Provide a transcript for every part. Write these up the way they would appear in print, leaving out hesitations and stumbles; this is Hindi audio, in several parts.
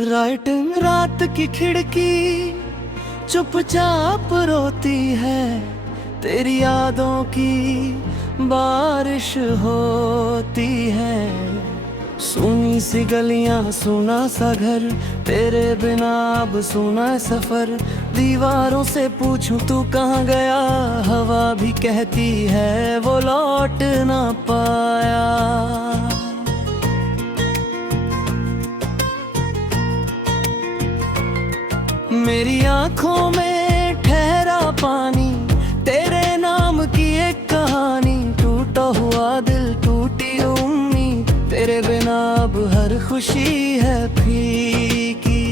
राइटिंग रात की खिड़की चुपचाप रोती है, तेरी यादों की बारिश होती है। सुनी सी गलियां, सुना सा घर, तेरे बिना अब सुना है सफर। दीवारों से पूछूं तू कहाँ गया, हवा भी कहती है वो लौट ना पाया। मेरी आंखों में ठहरा पानी, तेरे नाम की एक कहानी। टूटा हुआ दिल, टूटी उम्मीद, तेरे बिना अब हर खुशी है फीकी।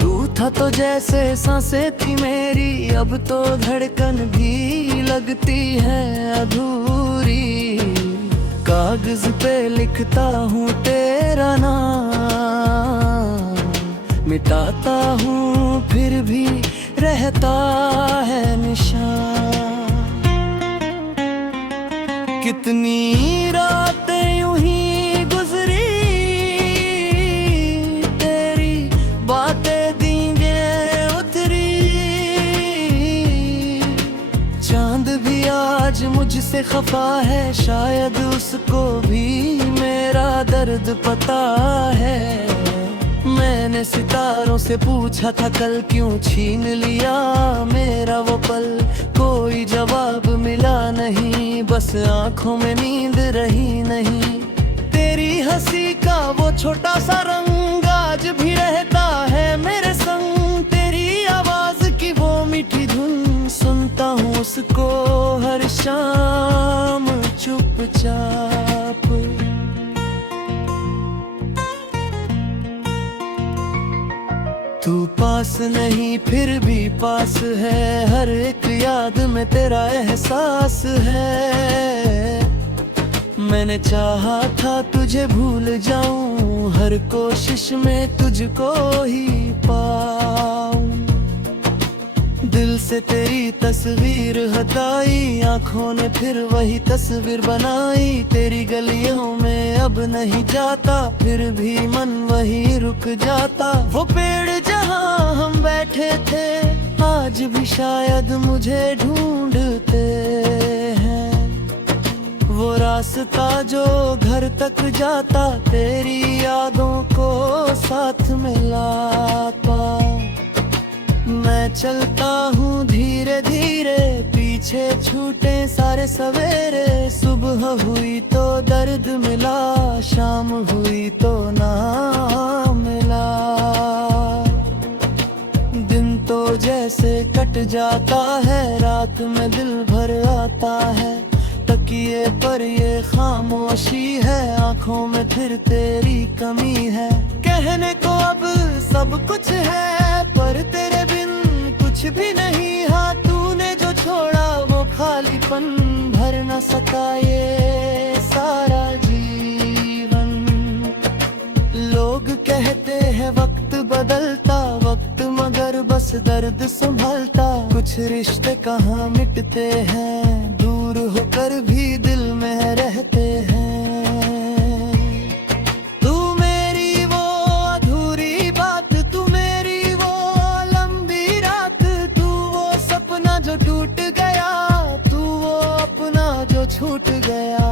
तू था तो जैसे सांसें थी मेरी, अब तो धड़कन भी लगती है अधूरी। कागज पे लिखता हूँ तेरा नाम, मिटाता हूँ फिर भी रहता है निशान। कितनी रातें यूं ही गुजरी, तेरी बातें दींगे उतरी। चांद भी आज मुझसे खफा है, शायद उसको भी मेरा दर्द पता है। मैंने सितारों से पूछा था कल क्यों छीन लिया मेरा वो पल। कोई जवाब मिला नहीं, बस आंखों में नींद रही नहीं। तेरी हंसी का वो छोटा सा रंग आज भी रहता है मेरे संग। तेरी आवाज की वो मीठी धुन, सुनता हूँ उसको हर शाम चुपचाप। तू पास नहीं फिर भी पास है, हर एक याद में तेरा एहसास है। मैंने चाहा था तुझे भूल जाऊं, हर कोशिश में तुझको ही पाऊं। दिल से तेरी तस्वीर हटाई, आंखों ने फिर वही तस्वीर बनाई। तेरी गलियों में अब नहीं जाता, फिर भी मन वही रुक जाता। वो पेड़ जहाँ हम बैठे थे, आज भी शायद मुझे ढूंढते हैं। वो रास्ता जो घर तक जाता, तेरी यादों को साथ में लाता। मैं चलता हूँ धीरे धीरे, पीछे छूटे सारे सवेरे। सुबह हुई तो दर्द मिला, शाम हुई तो ना मिला। दिन तो जैसे कट जाता है, रात में दिल भर आता है। तकिए पर ये खामोशी है, आंखों में फिर तेरी कमी है। कहने को अब सब कुछ है, पर तेरे बिन कुछ भी नहीं। हाँ, तूने जो छोड़ा वो खालीपन भर न सका ये सारा जीवन। लोग कहते हैं वक्त बदलता वक्त, मगर बस दर्द संभलता। कुछ रिश्ते कहाँ मिटते हैं, दूर होकर भी दिल में रहते हैं। तू मेरी वो अधूरी बात, तू मेरी वो लंबी रात। तू वो सपना जो टूट गया, तू वो अपना जो छूट गया।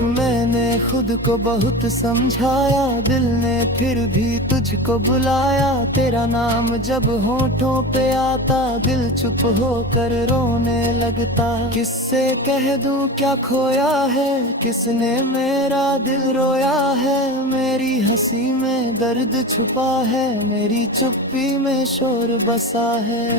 मैंने खुद को बहुत समझाया, दिल ने फिर भी तुझको बुलाया। तेरा नाम जब होठों पे आता, दिल चुप होकर रोने लगता। किससे कह दूं क्या खोया है, किसने मेरा दिल रोया है। मेरी हंसी में दर्द छुपा है, मेरी चुप्पी में शोर बसा है।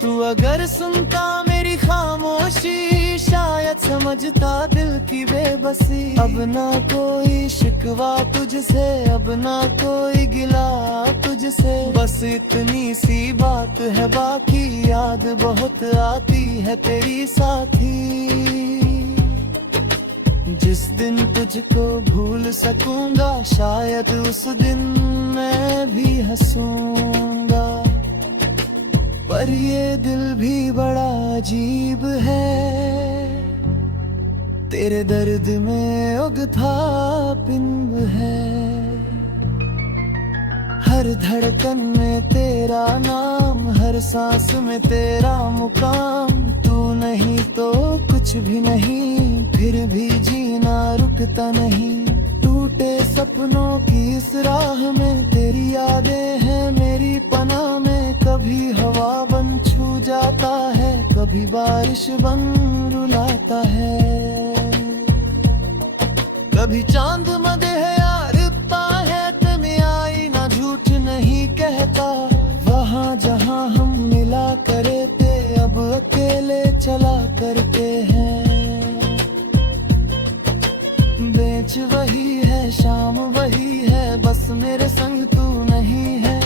तू अगर सुनता मेरी खामोशी, शायद समझता दिल की बेबसी। अब ना कोई शिकवा तुझसे, अब ना कोई गिला तुझसे। बस इतनी सी बात है बाकी, याद बहुत आती है तेरी साथी। जिस दिन तुझको भूल सकूंगा, शायद उस दिन मैं भी हंसूंगा। पर ये दिल भी बड़ा अजीब है, तेरे दर्द में उगता पिंड है, हर धड़कन में तेरा नाम, हर सांस में तेरा मुकाम। तू नहीं तो कुछ भी नहीं, फिर भी जीना रुकता नहीं। टूटे सपनों की इस राह में तेरी यादें हैं मेरी पनाह में। कभी हवा बन छू जाता है, कभी बारिश बन रुलाता है, कभी चांद मदे यारता है। तुम्हें आई ना झूठ नहीं कहता, वहाँ जहाँ हम मिला करे थे अब अकेले चला करते हैं। बेंच वही है, शाम वही है, बस मेरे संग तू नहीं है।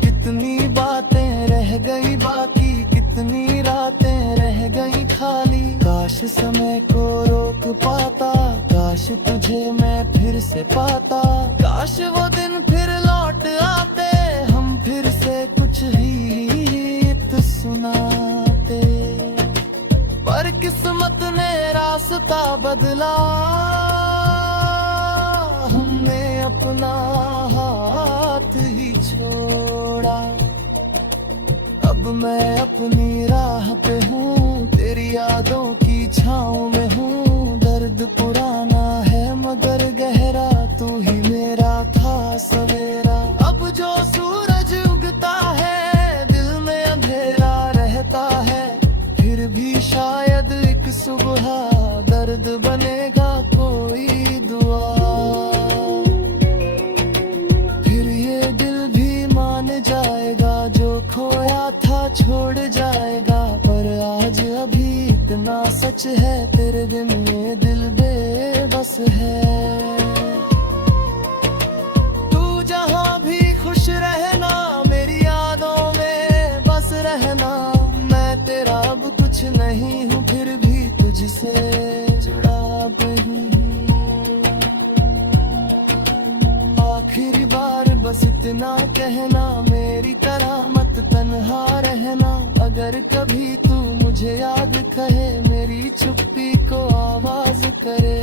कितनी बातें रह गई बाकी, कितनी रातें रह गई खाली। काश समय को रोक पाता, काश तुझे मैं फिर से पाता। काश वो दिन फिर लौट आते, हम फिर से कुछ गीत सुनाते। पर किस्मत ने रास्ता बदला, हमने अपना हाथ ही छोड़ा। अब मैं अपनी राह पे हूँ, तेरी यादों की छाँव में हूँ। दर्द पुराना है मगर गहरा, तू ही मेरा था सवेरा। अब जो सूरज उगता है, दिल में अंधेरा रहता है। फिर भी शायद एक सुबह दर्द बनेगा कोई दुआ। फिर ये दिल भी मान जाएगा, जो खोया था छोड़ जाएगा। पर आज अभी इतना सच है, तेरे दिन ये दिल बेबस है। तू जहाँ भी खुश रहना, मेरी यादों में बस रहना। मैं तेरा अब कुछ नहीं हूँ, फिर भी तुझसे जुड़ा नहीं। आखिरी बार बस इतना कहना, मेरी तरह मत तन्हा रहना। अगर कभी तू मुझे याद कहे, मेरी चुप्पी को आवाज करे।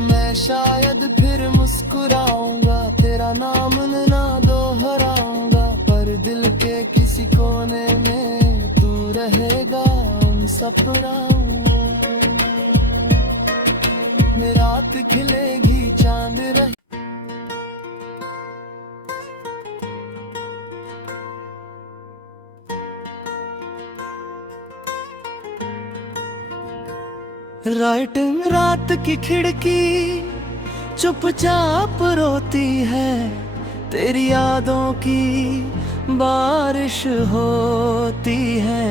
मैं शायद फिर मुस्कुराऊंगा, तेरा नाम ना दोहराऊंगा। पर दिल के किसी कोने में तू रहेगा उन सपनाओं में। रात खिलेगी चांद रहे। राइटिंग रात की खिड़की चुपचाप रोती है, तेरी यादों की बारिश होती है।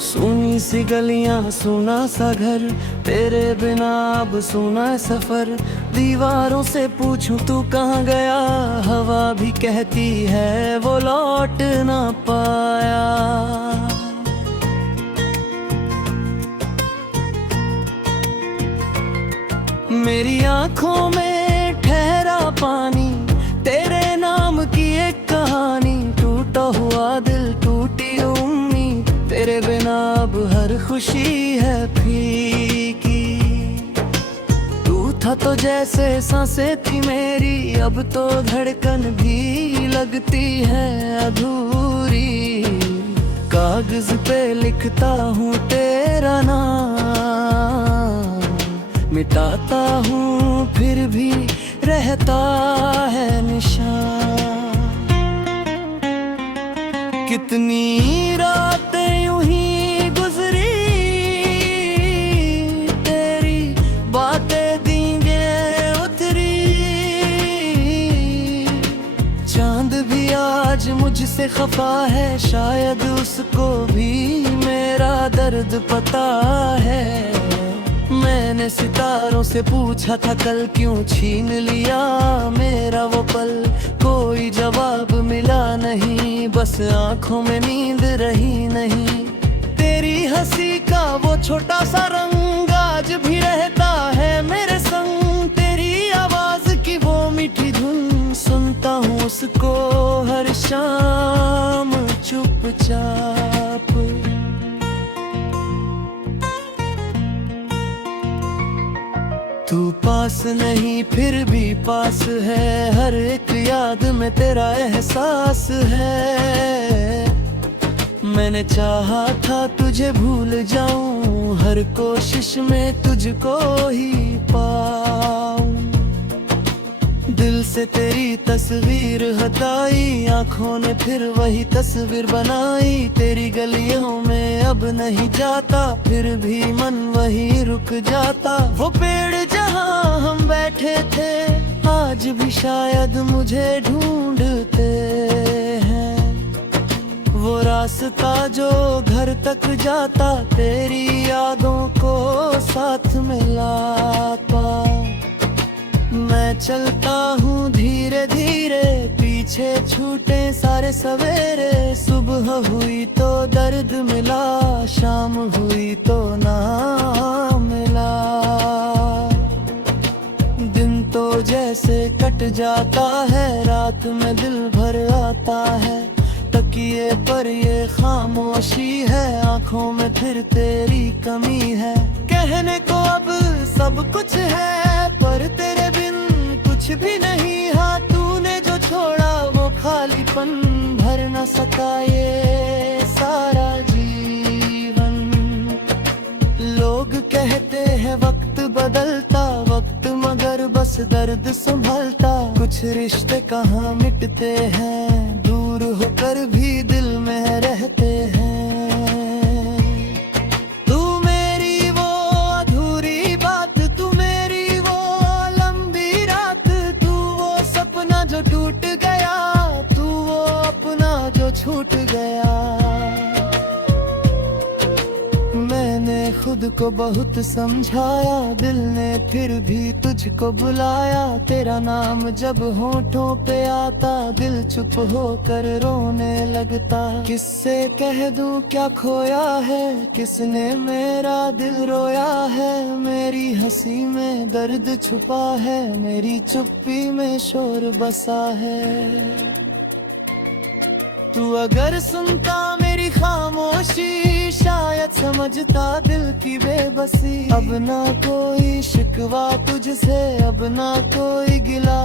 सुनी सी गलियां, सुना सा घर, तेरे बिना अब सुना है सफर। दीवारों से पूछूं तू कहाँ गया, हवा भी कहती है वो लौट ना पाया। मेरी आंखों में ठहरा पानी, तेरे नाम की एक कहानी। टूटा हुआ दिल, टूटी उम्मीद, तेरे बिना अब हर खुशी है फीकी। तू था तो जैसे सांसें थी मेरी, अब तो धड़कन भी लगती है अधूरी। कागज पे लिखता हूँ तेरा नाम, मिटाता हूँ फिर भी रहता है निशान। कितनी रातें यूं ही गुजरी, तेरी बातें दींगे उतरी। चांद भी आज मुझसे खफा है, शायद उसको भी मेरा दर्द पता है। मैंने सितारों से पूछा था कल क्यों छीन लिया मेरा वो पल। कोई जवाब मिला नहीं, बस आंखों में नींद रही नहीं। तेरी हंसी का वो छोटा सा रंग आज भी रहता है मेरे संग। तेरी आवाज की वो मीठी धुन सुनता हूँ उसको हर शाम चुपचाप। पास नहीं फिर भी पास है, हर एक याद में तेरा एहसास है। मैंने चाहा था तुझे भूल जाऊं, हर कोशिश में तुझको ही पाऊं। दिल से तेरी तस्वीर हटाई, आंखों ने फिर वही तस्वीर बनाई। तेरी गलियों में अब नहीं जाता, फिर भी मन वही रुक जाता। वो पेड़ जहां हम बैठे थे, आज भी शायद मुझे ढूंढते हैं। वो रास्ता जो घर तक जाता, तेरी यादों को साथ में लाता। मैं चलता हूँ धीरे धीरे, पीछे छूटे सारे सवेरे। सुबह हुई तो दर्द मिला, शाम हुई तो ना मिला। दिन तो जैसे कट जाता है, रात में दिल भर आता है। तकिए पर ये खामोशी है, आंखों में फिर तेरी कमी है। कहने को अब सब कुछ है, पर तेरे बिन कुछ भी नहीं। हाँ, तूने जो छोड़ा वो खालीपन भर न सका ये सारा जीवन। लोग कहते हैं वक्त बदलता, वक्त मगर बस दर्द संभलता। कुछ रिश्ते कहाँ मिटते हैं, दूर होकर भी दिल में रहते हैं। तू मेरी वो अधूरी बात, तू मेरी वो लंबी रात। तू वो सपना जो टूट गया, तू वो अपना जो छूट गया। मैंने खुद को बहुत समझाया, दिल ने फिर भी तुझको बुलाया। तेरा नाम जब होठों पे आता, दिल चुप होकर रोने लगता। किससे कह दूं क्या खोया है, किसने मेरा दिल रोया है। मेरी हंसी में दर्द छुपा है, मेरी चुप्पी में शोर बसा है। तू अगर सुनता मेरी खामोशी, शायद समझता दिल की बेबसी। अब ना कोई शिकवा तुझसे, अब ना कोई गिला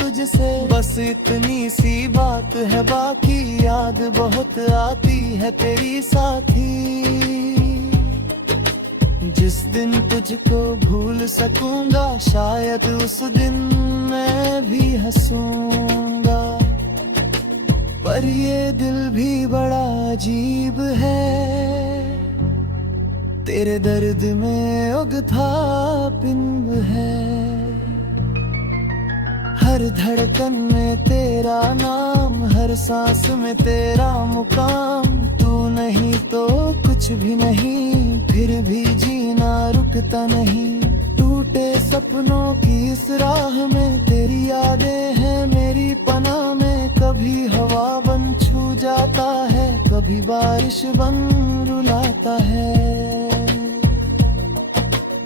तुझसे। बस इतनी सी बात है बाकी, याद बहुत आती है तेरी साथी। जिस दिन तुझको भूल सकूंगा, शायद उस दिन मैं भी हंसूंगा। पर ये दिल भी बड़ा अजीब है, तेरे दर्द में उगता पिंब है। हर धड़कन में तेरा नाम, हर सांस में तेरा मुकाम। तू नहीं तो कुछ भी नहीं, फिर भी जीना रुकता नहीं। टूटे सपनों की इस राह में तेरी यादें हैं मेरी पनाह में। कभी हवा बन छू जाता है, कभी बारिश बन रुलाता है।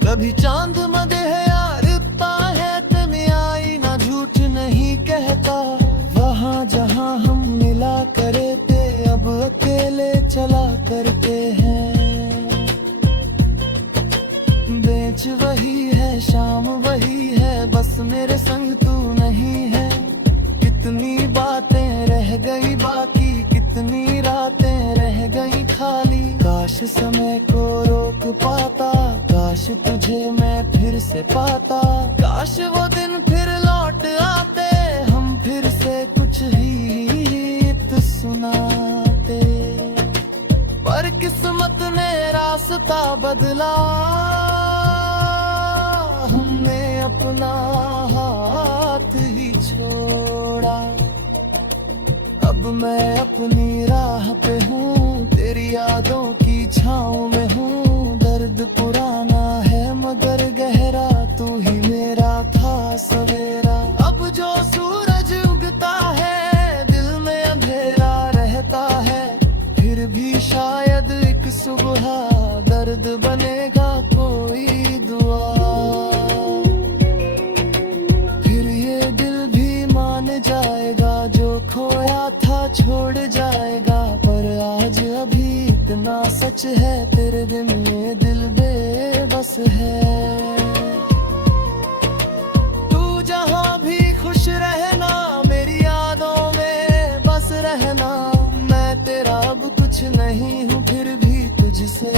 कभी चांद मदेह यारता है, तुम आई ना झूठ नहीं कहता। वहाँ जहाँ हम मिला करे थे, अब अकेले चला करते हैं। बेंच वही है, शाम वही है, बस मेरे संग तू नहीं है। कितनी बातें रह गई बाकी, कितनी रातें रह गई खाली। काश समय को रोक पाता, काश तुझे मैं फिर से पाता। काश वो दिन फिर लौट आते, हम फिर से कुछ गीत सुनाते। पर किस्मत ने रास्ता बदला, हमने अपना हाथ ही छोड़ा। अब मैं अपनी राह पे हूँ, तेरी यादों की छाँव में हूँ। दर्द पुराना है मगर गहरा, तू ही मेरा था सवेरा। अब जो सूरज उगता है, दिल में अंधेरा रहता है। फिर भी शायद एक सुबह दर्द बनेगा कोई दुआ। फिर ये दिल भी मान जाएगा, जो खोया था छोड़ जाएगा। पर आज अभी इतना सच है, तेरे दिन ये दिल बेबस है। कुछ नहीं हूँ फिर भी तुझसे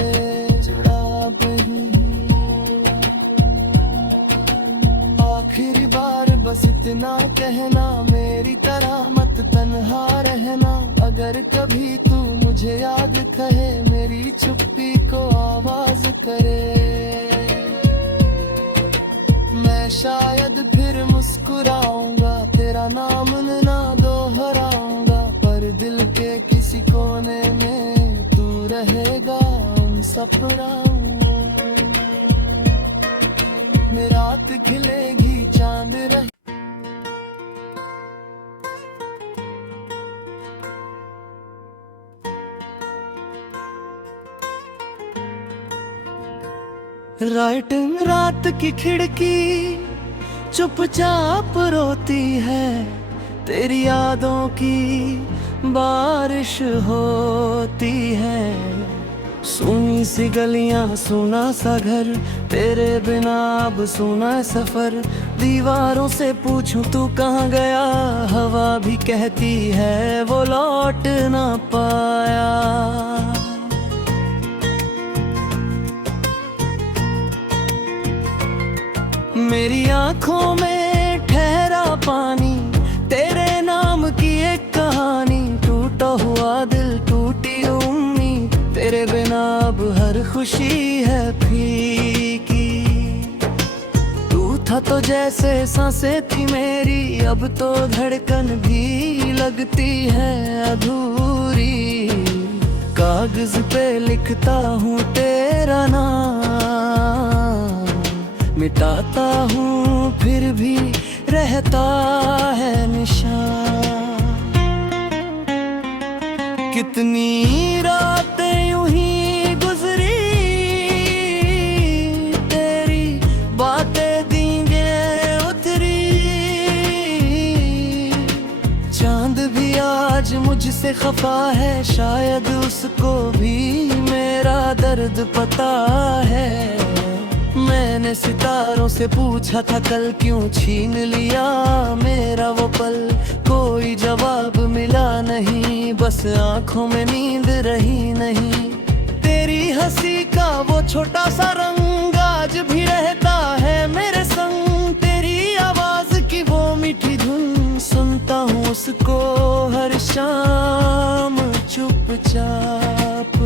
जुड़ा नहीं। आखिरी बार बस इतना कहना, मेरी तरह मत तन्हा रहना। अगर कभी तू मुझे याद कहे, मेरी चुप्पी को आवाज करे। मैं शायद फिर मुस्कुराऊंगा, तेरा नाम ना दोहराऊंगा, पर दिल के किसी कोने में तू रहेगा उन सपनाओं में। रात खिलेगी चांद रहे। राइटिंग रात की खिड़की चुपचाप रोती है, तेरी यादों की बारिश होती है। सुनी सी गलियां सुना सा घर, तेरे बिना अब सुना सफर। दीवारों से पूछूं तू कहाँ गया, हवा भी कहती है वो लौट ना पाया। मेरी आंखों में ठहरा पानी, तेरे नाम की एक कहानी। टूटा हुआ दिल टूटी उम्मीद, तेरे बिना अब हर खुशी है फीकी। तू था तो जैसे सांसें थी मेरी, अब तो धड़कन भी लगती है अधूरी। कागज पे लिखता हूँ तेरा नाम, मिटाता हूँ फिर भी रहता है निशान। कितनी रातें यूं ही गुजरी, तेरी बातें दींगे उतरी। चांद भी आज मुझसे खफा है, शायद उसको भी मेरा दर्द पता है। मैंने सितारों से पूछा था कल, क्यों छीन लिया मेरा वो पल। कोई जवाब मिला नहीं, बस आंखों में नींद रही नहीं। तेरी हंसी का वो छोटा सा रंग आज भी रहता है मेरे संग। तेरी आवाज की वो मीठी धुन, सुनता हूँ उसको हर शाम चुपचाप।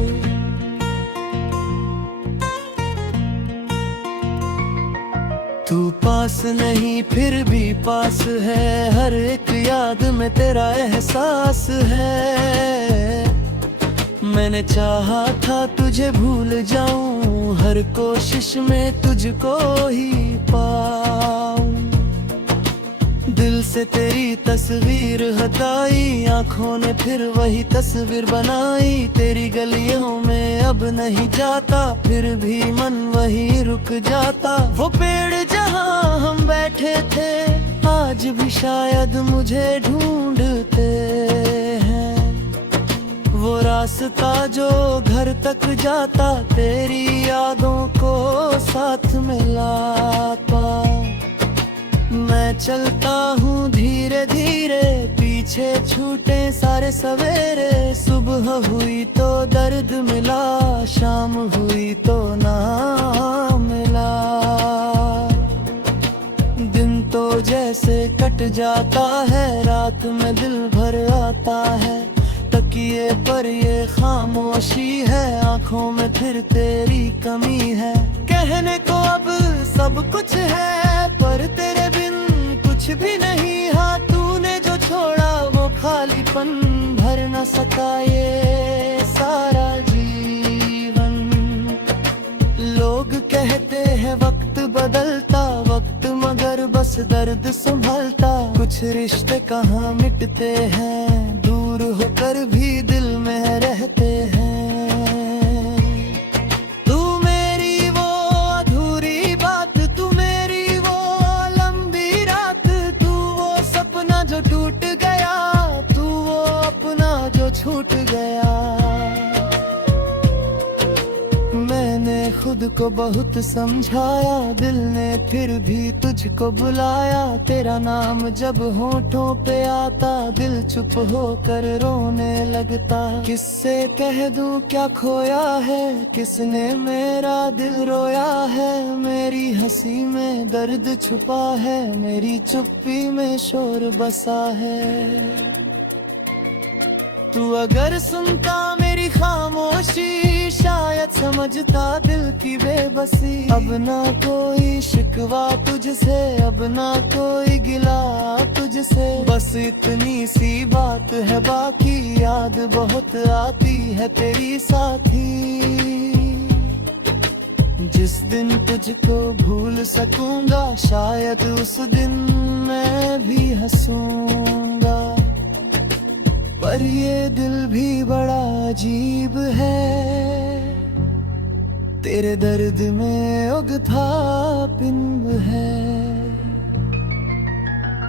तू पास नहीं फिर भी पास है, हर एक याद में तेरा एहसास है। मैंने चाहा था तुझे भूल जाऊं, हर कोशिश में तुझको ही पाऊं। दिल से तेरी तस्वीर हटाई, आंखों ने फिर वही तस्वीर बनाई। तेरी गलियों में अब नहीं जाता, फिर भी मन वही रुक जाता। वो पेड़ जहाँ हम बैठे थे, आज भी शायद मुझे ढूंढते हैं। वो रास्ता जो घर तक जाता, तेरी यादों को साथ में लाता। मैं चलता हूँ धीरे धीरे, पीछे छूटे सारे सवेरे। सुबह हुई तो दर्द मिला, शाम हुई तो ना मिला। दिन तो जैसे कट जाता है, रात में दिल भर आता है। तकिए पर ये खामोशी है, आंखों में फिर तेरी कमी है। कहने को अब सब कुछ है, पर तेरे बिन कुछ भी नहीं। हाँ, तूने जो छोड़ा वो खालीपन भर न सका ये सारा जीवन। लोग कहते हैं वक्त बदलता, वक्त मगर बस दर्द संभलता। कुछ रिश्ते कहाँ मिटते हैं, दूर होकर भी दिल में रहते हैं। तू मेरी वो अधूरी बात, तू मेरी वो लंबी रात। तू वो सपना जो टूट गया, तू वो अपना जो छूट गया। मैंने खुद खुद को बहुत समझाया, दिल ने फिर भी तुझको बुलाया। तेरा नाम जब होठों पे आता, दिल चुप होकर रोने लगता। किससे कह दूं क्या खोया है, किसने मेरा दिल रोया है। मेरी हंसी में दर्द छुपा है, मेरी चुप्पी में शोर बसा है। तू अगर सुनता मेरी खामोशी, शायद समझता दिल की बेबसी। अब ना कोई शिकवा तुझसे, अब ना कोई गिला तुझसे। बस इतनी सी बात है बाकी, याद बहुत आती है तेरी साथी। जिस दिन तुझको भूल सकूंगा, शायद उस दिन मैं भी हंसूंगा। पर ये दिल भी बड़ा अजीब है, तेरे दर्द में उगता पिंब है।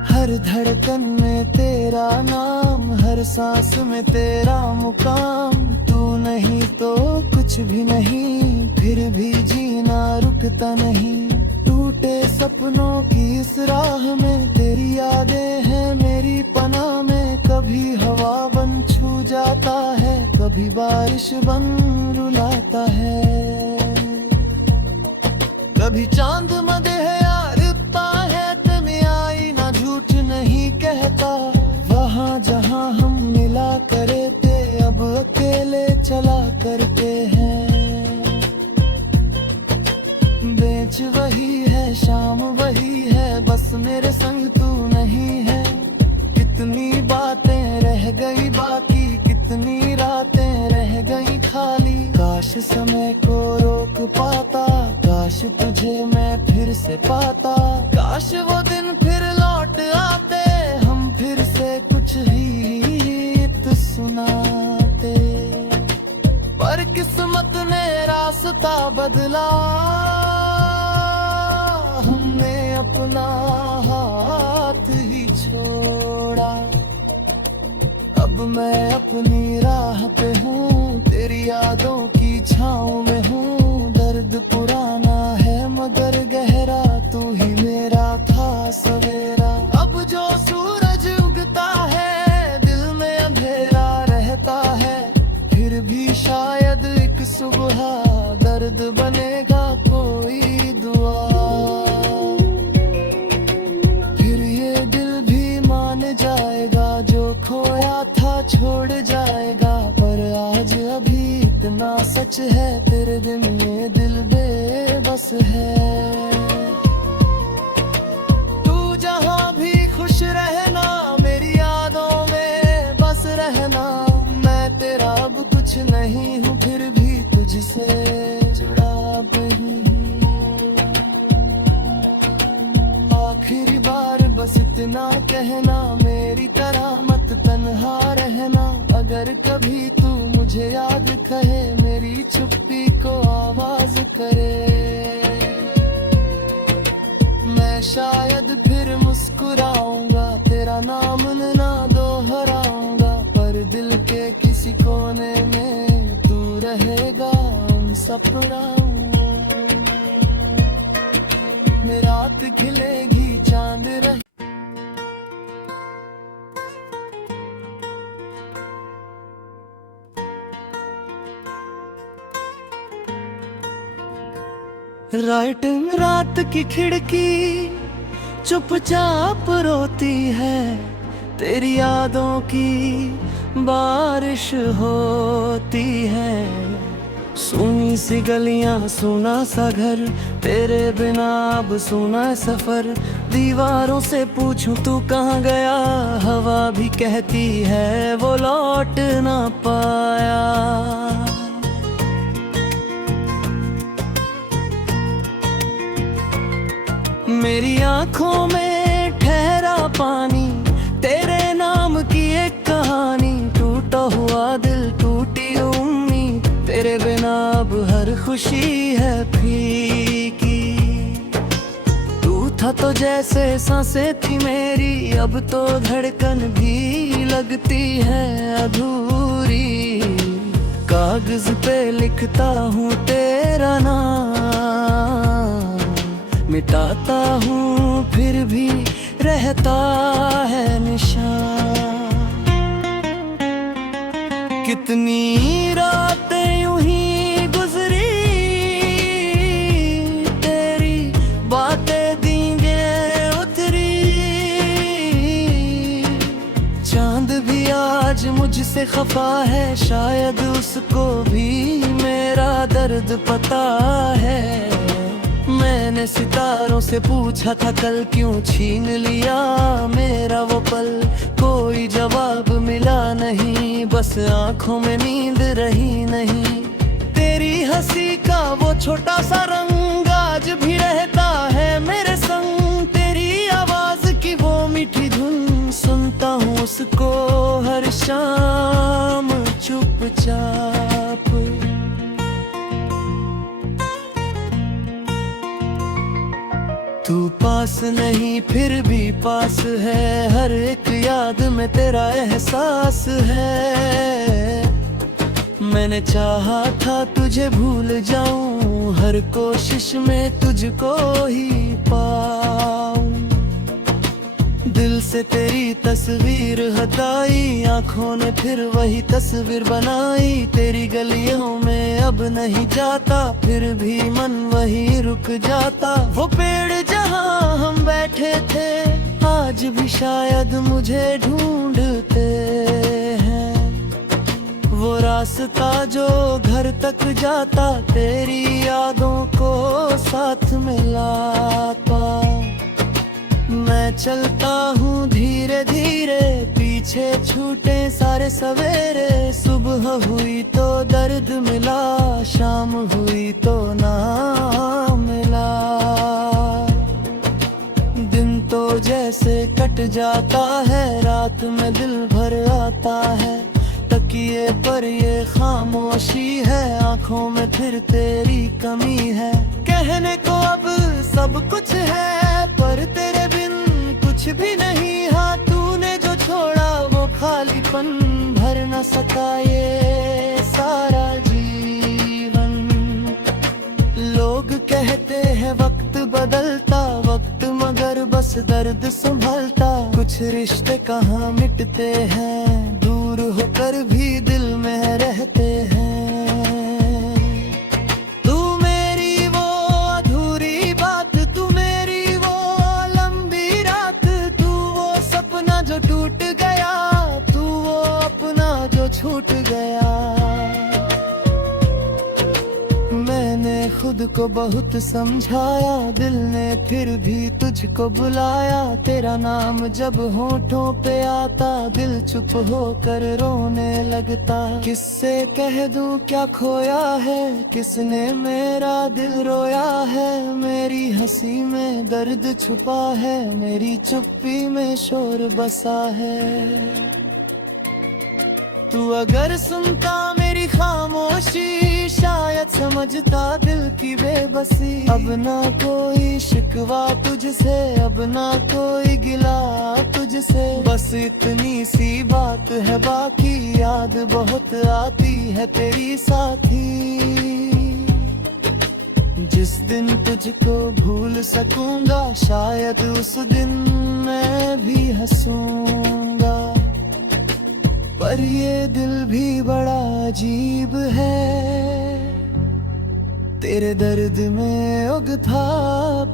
हर धड़कन में तेरा नाम, हर सांस में तेरा मुकाम। तू नहीं तो कुछ भी नहीं, फिर भी जीना रुकता नहीं। टूटे सपनों की इस राह में तेरी यादें हैं मेरी पनाह में। कभी हवा बन छू जाता है, कभी बारिश बन रुलाता है। कभी चांद मदेह यारता है, तने आई ना झूठ नहीं कहता। वहाँ जहाँ हम मिला करे थे, अब अकेले चला करते हैं। बेंच वही है, शाम वही है, बस मेरे संग तू नहीं है। कितनी बातें रह गई बाकी, कितनी रातें रह गई खाली। काश समय को रोक पाता, काश तुझे मैं फिर से पाता। काश वो दिन फिर लौट आते, हम फिर से कुछ गीत सुनाते। पर किस्मत ने रास्ता बदला, हमने अपना हाथ ही छोड़ा। अब मैं अपनी राह पे हूँ, तेरी यादों की छाँव में हूँ। दर्द पुराना है मगर गहरा, तू ही मेरा था सवेरा। अब जो सूरज उगता है, दिल में अंधेरा रहता है। फिर भी शायद एक सुबह दर्द बनेगा कोई दुआ। फिर ये दिल भी मान जाएगा, जो खोया था छोड़ जाएगा। पर आज अभी इतना सच है, तेरे दिन ये दिल बेबस है। तू जहाँ भी खुश रहना, मेरी यादों में बस रहना। मैं तेरा अब कुछ नहीं हूँ, फिर भी तुझसे जुड़ा नहीं। आखिरी बार बस इतना कहना, मेरी तरह मत तन्हा रहना। अगर कभी तू मुझे याद कहे, मेरी चुप्पी को आवाज करे। मैं शायद फिर मुस्कुराऊंगा, तेरा नाम ना दोहराऊंगा। पर दिल के किसी कोने में तू रहेगा उन सपनाओं में। रात खिलेगी चांद रहे। राइटिंग रात की खिड़की चुपचाप रोती है, तेरी यादों की बारिश होती है। सुनी सी गलियां, सुना सा घर, तेरे बिना अब सुना है सफर। दीवारों से पूछूं तू कहाँ गया, हवा भी कहती है वो लौट ना पाया। मेरी आंखों में ठहरा पानी, तेरे नाम की एक कहानी। टूटा हुआ दिल, टूटी उम्मीद, तेरे बिना अब हर खुशी है फीकी। तू था तो जैसे सांसें थी मेरी, अब तो धड़कन भी लगती है अधूरी। कागज पे लिखता हूँ तेरा नाम, मिटाता हूँ फिर भी रहता है निशान। कितनी रातें यूं ही गुजरी, तेरी बातें दींगे उतरी। चांद भी आज मुझसे खफा है, शायद उसको भी मेरा दर्द पता है। मैंने सितारों से पूछा था कल क्यों छीन लिया मेरा वो पल, कोई जवाब मिला नहीं, बस आंखों में नींद रही नहीं। तेरी हंसी का वो छोटा सा रंग आज भी रहता है मेरे संग, तेरी आवाज की वो मीठी धुन सुनता हूँ उसको हर शाम चुपचाप। तू पास नहीं फिर भी पास है, हर एक याद में तेरा एहसास है। मैंने चाहा था तुझे भूल जाऊं, हर कोशिश में तुझको ही पाऊं। दिल से तेरी तस्वीर हटाई, आंखों ने फिर वही तस्वीर बनाई। तेरी गलियों में अब नहीं जाता, फिर भी मन वही रुक जाता। वो पेड़ जहाँ हम बैठे थे, आज भी शायद मुझे ढूंढते हैं। वो रास्ता जो घर तक जाता, तेरी यादों को साथ मिलाता। मैं चलता हूँ धीरे धीरे, पीछे छूटे सारे सवेरे। सुबह हुई तो दर्द मिला, शाम हुई तो ना मिला। दिन तो जैसे कट जाता है, रात में दिल भर आता है। तकिए पर ये खामोशी है, आंखों में फिर तेरी कमी है। कहने को अब सब कुछ है, पर तेरे बिन कुछ भी नहीं। हाँ, तूने जो छोड़ा वो खालीपन भर न सका ये सारा जीवन। लोग कहते हैं वक्त बदलता, वक्त मगर बस दर्द संभलता। कुछ रिश्ते कहाँ मिटते हैं, दूर होकर भी दिल में रहते हैं। तू मेरी वो अधूरी बात, तू मेरी वो लंबी रात, तू वो सपना जो टूट गया, तू वो अपना जो छूट गया। मैंने खुद को बहुत समझाया, दिल ने फिर भी तुझको बुलाया। तेरा नाम जब होठों पे आता, दिल चुप होकर रोने लगता। किससे कह दूं क्या खोया है, किसने मेरा दिल रोया है। मेरी हंसी में दर्द छुपा है, मेरी चुप्पी में शोर बसा है। तू अगर सुनता मेरी खामोशी, शायद समझता दिल की बेबसी। अब ना कोई शिकवा तुझसे, अब ना कोई गिला तुझसे। बस इतनी सी बात है बाकी, याद बहुत आती है तेरी साथी। जिस दिन तुझको भूल सकूंगा, शायद उस दिन मैं भी हंसूंगा। पर ये दिल भी बड़ा अजीब है, तेरे दर्द में उगता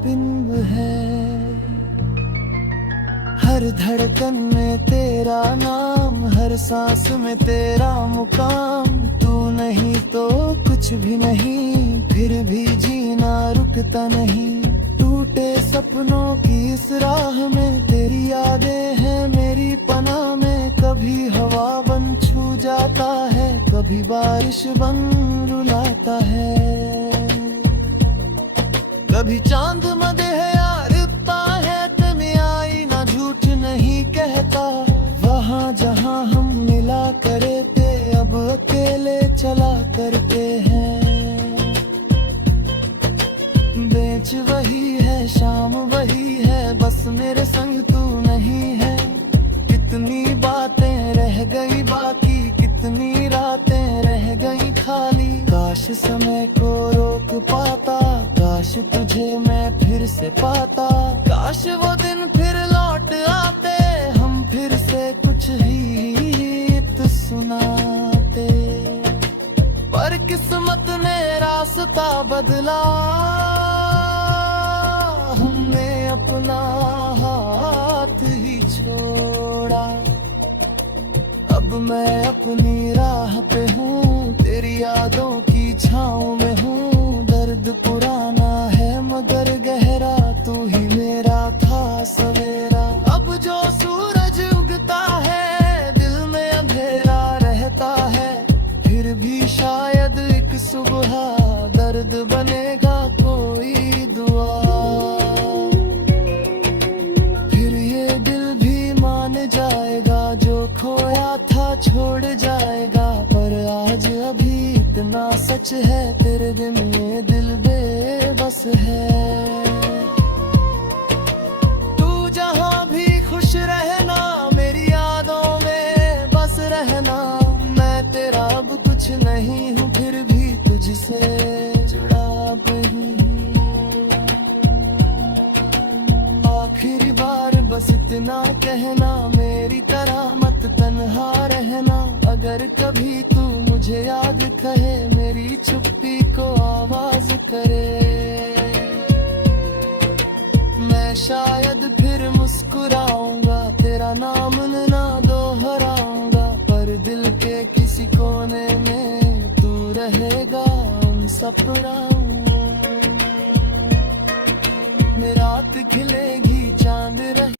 पिंब है। हर धड़कन में तेरा नाम, हर सांस में तेरा मुकाम। तू नहीं तो कुछ भी नहीं, फिर भी जीना रुकता नहीं। टूटे सपनों की इस राह में तेरी यादें हैं मेरी पनाह में। कभी हवा बन छू जाता है, कभी बारिश बन रुलाता है। कभी चांद मदे यारता है, तमे आई ना झूठ नहीं कहता। वहाँ जहाँ हम मिला करे थे, अब अकेले चला करते हैं। बेंच वही है, शाम वही है, बस मेरे संग तू नहीं है। कितनी बातें रह गई बाकी, कितनी रातें रह गई काश समय को रोक पाता, काश तुझे मैं फिर से पाता, काश वो दिन फिर लौट आते, हम फिर से कुछ गीत सुनाते। पर किस्मत ने रास्ता बदला, हमने अपना हाथ ही छोड़ा। अब मैं अपनी राह पे हूँ, तेरी यादों की छाँव में हूँ। दर्द पुराना है मगर गहरा, तू ही मेरा था सवेरा। अब जो सूरज उगता है, दिल में अंधेरा रहता है, फिर भी शायद एक सुबह दर्द बनेगा कोई दुआ। फिर ये दिल भी मान जाएगा, जो खोया था छोड़ जाएगा। पर आज अभी इतना सच है, तेरे बिन ये दिल बेबस है। तू जहाँ भी खुश रहना, मेरी यादों में बस रहना। मैं तेरा अब कुछ नहीं हूँ, फिर भी तुझसे जुड़ा अब ही। आखिरी बार बस इतना कहना, मेरी तरह मत तन्हा रहना। अगर कभी तू मुझे याद कहे, मेरी चुप्पी को आवाज करे। मैं शायद फिर मुस्कुराऊंगा, तेरा नाम ना दोहराऊंगा। पर दिल के किसी कोने में तू रहेगा उन सपनाओं में। रात खिलेगी चांद रहे